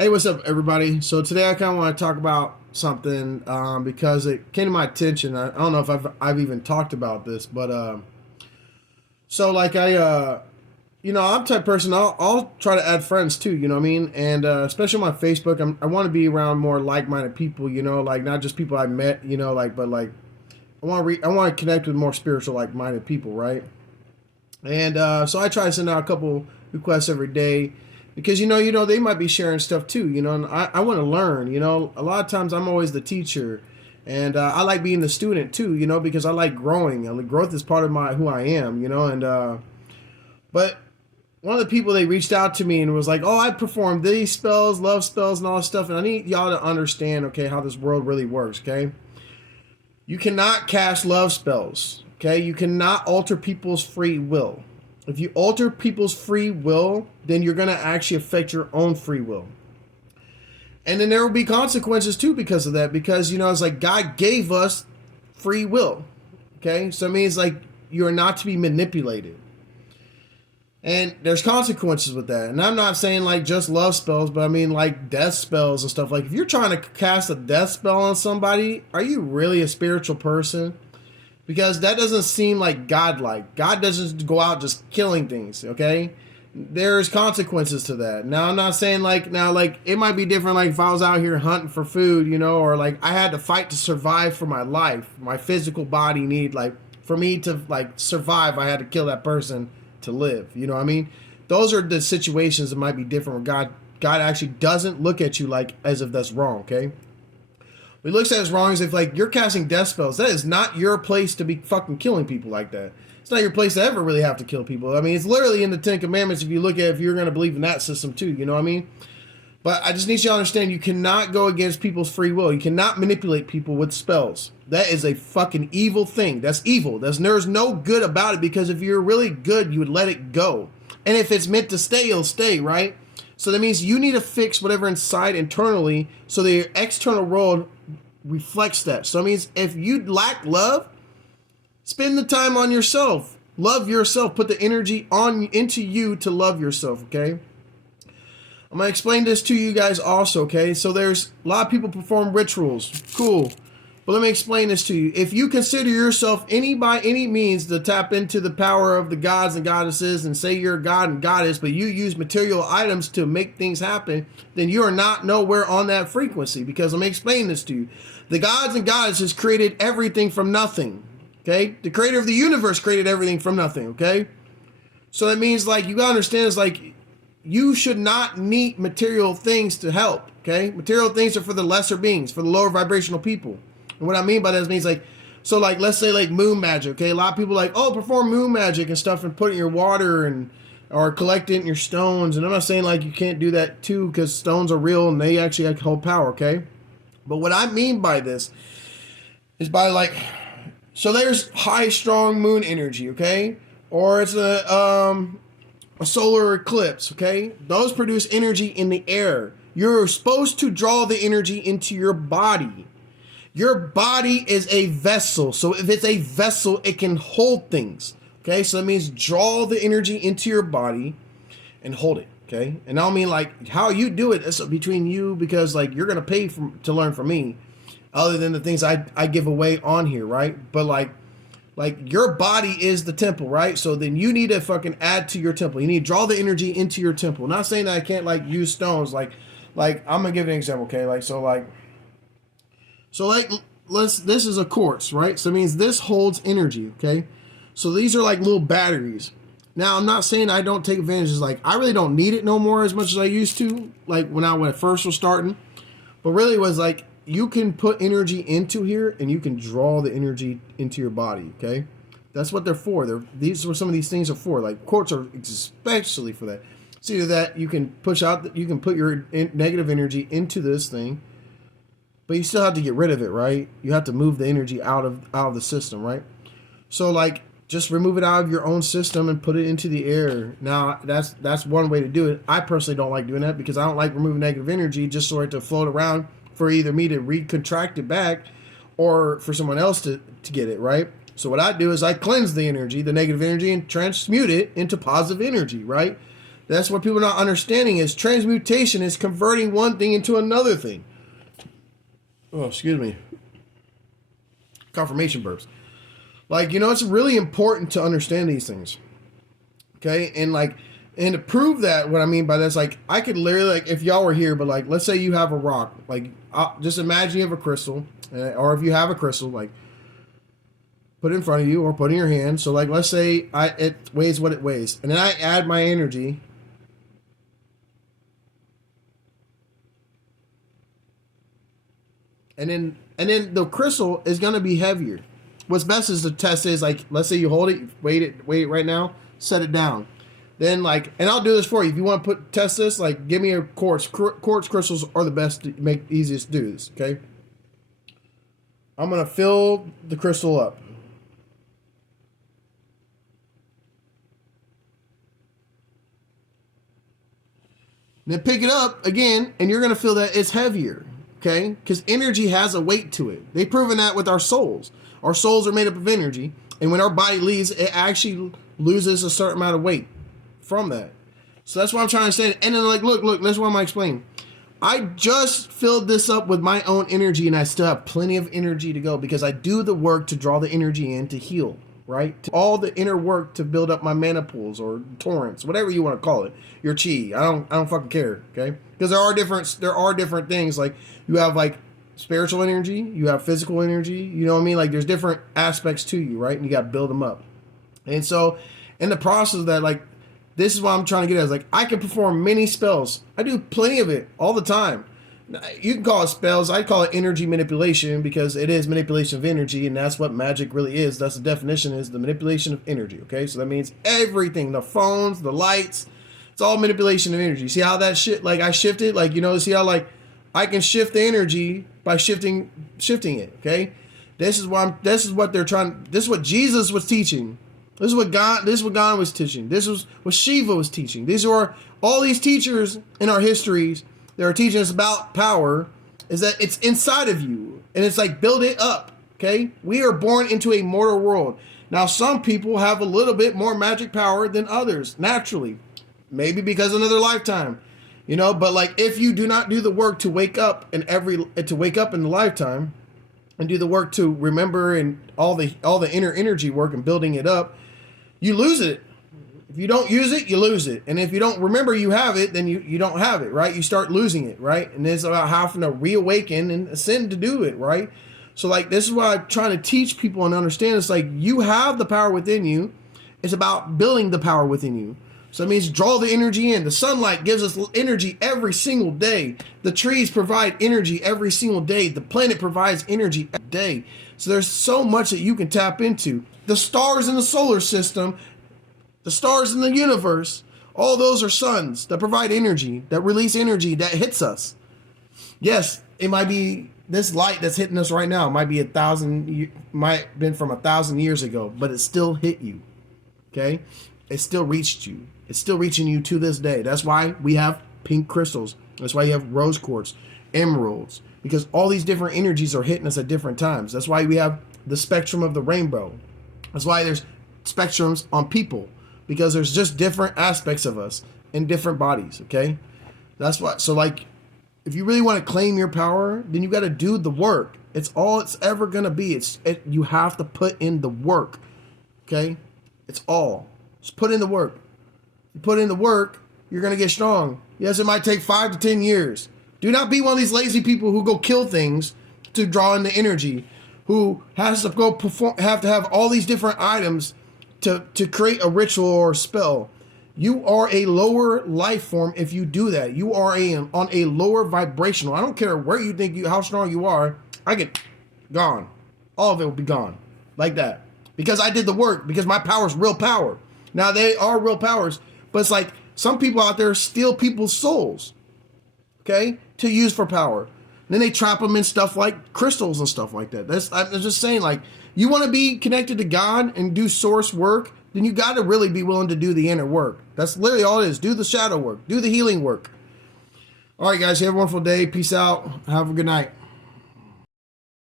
Hey, what's up, everybody? So today I kind of want to talk about something because it came to my attention. I don't know if I've even talked about this, but so like I'm the type of person. I'll try to add friends too. You know what I mean? And especially on my Facebook, I want to be around more like-minded people. You know, like not just people I met. You know, like but like I want to connect with more spiritual, like-minded people, right? And so I try to send out a couple requests every day because they might be sharing stuff too, and I want to learn. A lot of times I'm always the teacher, and I like being the student too, because I like growing. Growth is part of my who I am, and but one of the people, they reached out to me and was like, "Oh, I perform these spells, love spells, and all this stuff, and I need y'all to understand, okay, how this world really works, okay? You cannot cast love spells." Okay, you cannot alter people's free will. If you alter people's free will, then you're going to actually affect your own free will. And then there will be consequences too because of that. Because, it's like God gave us free will. Okay, so it means like you are not to be manipulated. And there's consequences with that. And I'm not saying like just love spells, but I mean like death spells and stuff. Like if you're trying to cast a death spell on somebody, are you really a spiritual person? Because that doesn't seem like godlike. God doesn't go out just killing things, okay? There's consequences to that. Now, I'm not saying like it might be different like if I was out here hunting for food, or like I had to fight to survive for my life. My physical body need like for me to like survive, I had to kill that person to live. You know what I mean? Those are the situations that might be different where God actually doesn't look at you like as if that's wrong, okay? What he looks at as wrong is if like you're casting death spells, that is not your place to be fucking killing people like that. It's not your place to ever really have to kill people. I mean, it's literally in the Ten Commandments if you look at if you're going to believe in that system too, you know what I mean? But I just need you to understand you cannot go against people's free will. You cannot manipulate people with spells. That is a fucking evil thing. That's evil. There's no good about it because if you're really good, you would let it go. And if it's meant to stay, it'll stay, right? So that means you need to fix whatever inside internally so the external world reflects that. So it means if you lack love, spend the time on yourself. Love yourself. Put the energy into you to love yourself, okay? I'm going to explain this to you guys also, okay? So there's a lot of people perform rituals. Cool. But let me explain this to you. If you consider yourself by any means to tap into the power of the gods and goddesses and say you're a god and goddess, but you use material items to make things happen, then you are not nowhere on that frequency. Because let me explain this to you. The gods and goddesses created everything from nothing. Okay? The creator of the universe created everything from nothing. Okay? So that means like you gotta understand is like you should not need material things to help. Okay? Material things are for the lesser beings, for the lower vibrational people. And what I mean by that is means like, so like, let's say like moon magic, okay? A lot of people like, oh, perform moon magic and stuff and put it in your water or collect it in your stones. And I'm not saying like you can't do that too because stones are real and they actually hold power, okay? But what I mean by this is by like, so there's high strong moon energy, okay? Or it's a solar eclipse, okay? Those produce energy in the air. You're supposed to draw the energy into your body. Your body is a vessel. So if it's a vessel, it can hold things. Okay, so that means draw the energy into your body and hold it. Okay, and I don't mean like how you do it. It's between you because like you're gonna pay to learn from me, other than the things I give away on here, right? But like your body is the temple, right? So then you need to fucking add to your temple. You need to draw the energy into your temple. Not saying that I can't like use stones. Like I'm gonna give an example. Okay, this is a quartz, right? So it means this holds energy, okay? So these are like little batteries. Now, I'm not saying I don't take advantage. Like, I really don't need it no more as much as I used to, like when I first was starting. But really it was like, you can put energy into here and you can draw the energy into your body, okay? That's what they're for. These are what some of these things are for. Like, quartz are especially for that. So either that, you can put your negative energy into this thing, but you still have to get rid of it, right? You have to move the energy out of the system, right? So like just remove it out of your own system and put it into the air. Now that's one way to do it. I personally don't like doing that because I don't like removing negative energy just so it to float around for either me to recontract it back or for someone else to get it, right? So what I do is I cleanse the energy, the negative energy, and transmute it into positive energy, right? That's what people are not understanding is transmutation is converting one thing into another thing. Oh, excuse me. Confirmation burps. Like, it's really important to understand these things. Okay? And to prove that, what I mean by that's like, I could literally, like, if y'all were here, but like, let's say you have a rock, like, just imagine you have a crystal, or if you have a crystal, like, put it in front of you or put it in your hand. So, like, let's say it weighs what it weighs, and then I add my energy. And then the crystal is gonna be heavier. What's best is to test is like, let's say you hold it, weight it right now, set it down. Then like, and I'll do this for you. If you want to test this, like give me a quartz. Quartz crystals are the best to make easiest to do this, okay? I'm gonna fill the crystal up. Then pick it up again, and you're gonna feel that it's heavier, okay? Because energy has a weight to it. They've proven that with our souls. Our souls are made up of energy, and when our body leaves, it actually loses a certain amount of weight from that. So that's what I'm trying to say. And then like, look, that's what I'm explaining. I just filled this up with my own energy, and I still have plenty of energy to go because I do the work to draw the energy in to heal, right? All the inner work to build up my mana pools or torrents, whatever you want to call it, your chi. I don't fucking care, okay? Because there are different things. Like you have like spiritual energy, you have physical energy. You know what I mean? Like there's different aspects to you, right? And you got to build them up. And so in the process of that, like, this is what I'm trying to get at. Is like, I can perform many spells. I do plenty of it all the time. You can call it spells. I call it energy manipulation because it is manipulation of energy, and that's what magic really is. That's the definition, is the manipulation of energy, okay? So that means everything, the phones, the lights, it's all manipulation of energy. See how that shit, like I shifted? Like, see how like I can shift the energy by shifting it, okay? This is what Jesus was teaching. This is what God was teaching. This was what Shiva was teaching. These are all these teachers in our histories that are teaching us about power, is that it's inside of you. And it's like, build it up. Okay? We are born into a mortal world. Now, some people have a little bit more magic power than others, naturally. Maybe because of another lifetime. But like, if you do not do the work to wake up in the lifetime, and do the work to remember and all the inner energy work and building it up, you lose it. If you don't use it, you lose it. And if you don't remember you have it, then you don't have it, right? You start losing it, right? And it's about having to reawaken and ascend to do it, right? So like, this is what I'm trying to teach people and understand. It's like, you have the power within you. It's about building the power within you. So it means draw the energy in. The sunlight gives us energy every single day. The trees provide energy every single day. The planet provides energy every day. So there's so much that you can tap into. The stars in the solar system, the stars in the universe, all those are suns that provide energy, that release energy that hits us. Yes, it might be this light that's hitting us right now. It might be might have been from 1,000 years ago, but it still hit you. Okay? It still reached you. It's still reaching you to this day. That's why we have pink crystals. That's why you have rose quartz, emeralds, because all these different energies are hitting us at different times. That's why we have the spectrum of the rainbow. That's why there's spectrums on people, because there's just different aspects of us in different bodies, okay? That's why. So like, if you really want to claim your power, then you got to do the work. It's all it's ever going to be. You have to put in the work, okay? It's all. Just put in the work. You put in the work, you're going to get strong. Yes, it might take 5 to 10 years. Do not be one of these lazy people who go kill things to draw in the energy, who has to go have to have all these different items to create a ritual or a spell. You are a lower life form if you do that. You are on a lower vibrational. I don't care where you think how strong you are. I get gone. All of it will be gone like that. Because I did the work, because my power is real power. Now, they are real powers, but it's like some people out there steal people's souls, okay, to use for power. And then they trap them in stuff like crystals and stuff like that. I'm just saying, like, you want to be connected to God and do source work, then you got to really be willing to do the inner work. That's literally all it is. Do the shadow work. Do the healing work. All right, guys, you have a wonderful day. Peace out. Have a good night.